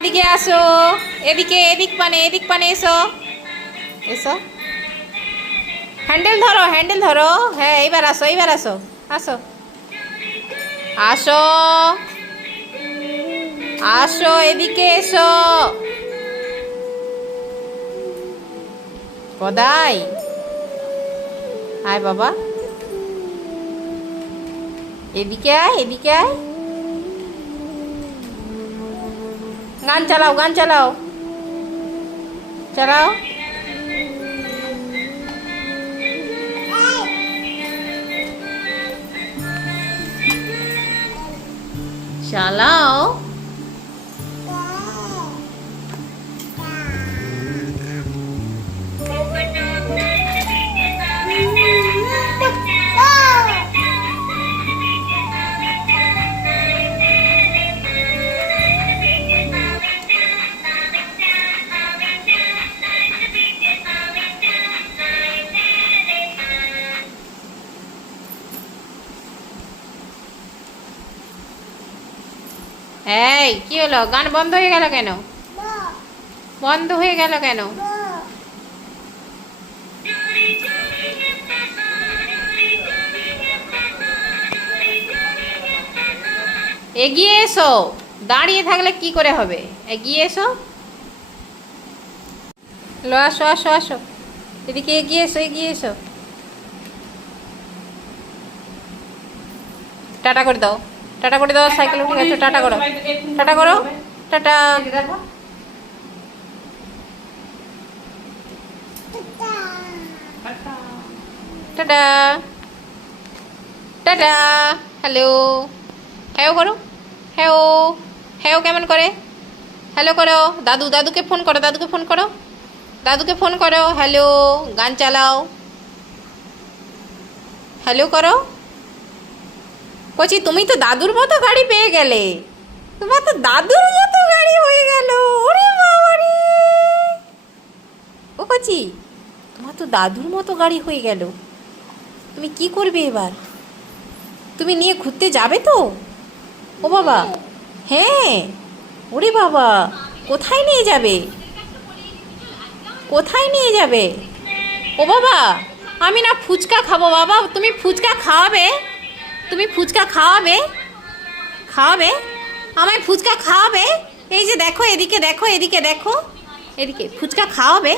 এদিকে আসো, এদিকে এদিক পানে এসো এসো। হ্যান্ডেল ধরো। হ্যাঁ, এইবার আসো আসো আসো আসো, এদিকে এসো। কোথায়? আয় বাবা, এদিকে আয়। গান চালাও। চালাও। এই কি হলো? গান বন্ধ হয়ে গেল কেন? এগিয়ে এসো, দাঁড়িয়ে থাকলে কি করে হবে? এগিয়ে এসো। আসো, এদিকে এগিয়ে এসো। টাটা করে দাও সাইকেল উঠে গেছো। টাটা করো টাটা। Tata tata. হ্যালো, হ্যাঁ করো। হ্যাঁ কেমন করে? হ্যালো করো। দাদুকে ফোন করো। হ্যালো, গান চালাও। হ্যালো করো। কচি, তুমি তো দাদুর মতো গাড়ি পেয়ে গেলে। তোমার তো দাদুর মতো গাড়ি হয়ে গেল। ওরে বাবা রে! ও কচি, তোমার তো দাদুর মতো গাড়ি হয়ে গেল। তুমি কি করবে এবার? তুমি নিয়ে ঘুরতে যাবে তো? ও বাবা, হ্যাঁ। ওরে বাবা, কোথায় নিয়ে যাবে? ও বাবা, আমি না ফুচকা খাবো। বাবা, তুমি ফুচকা খাওয়াবে? আমায় ফুচকা খাওয়াবে? এই যে দেখো, এদিকে দেখো। এদিকে ফুচকা খাওয়াবে?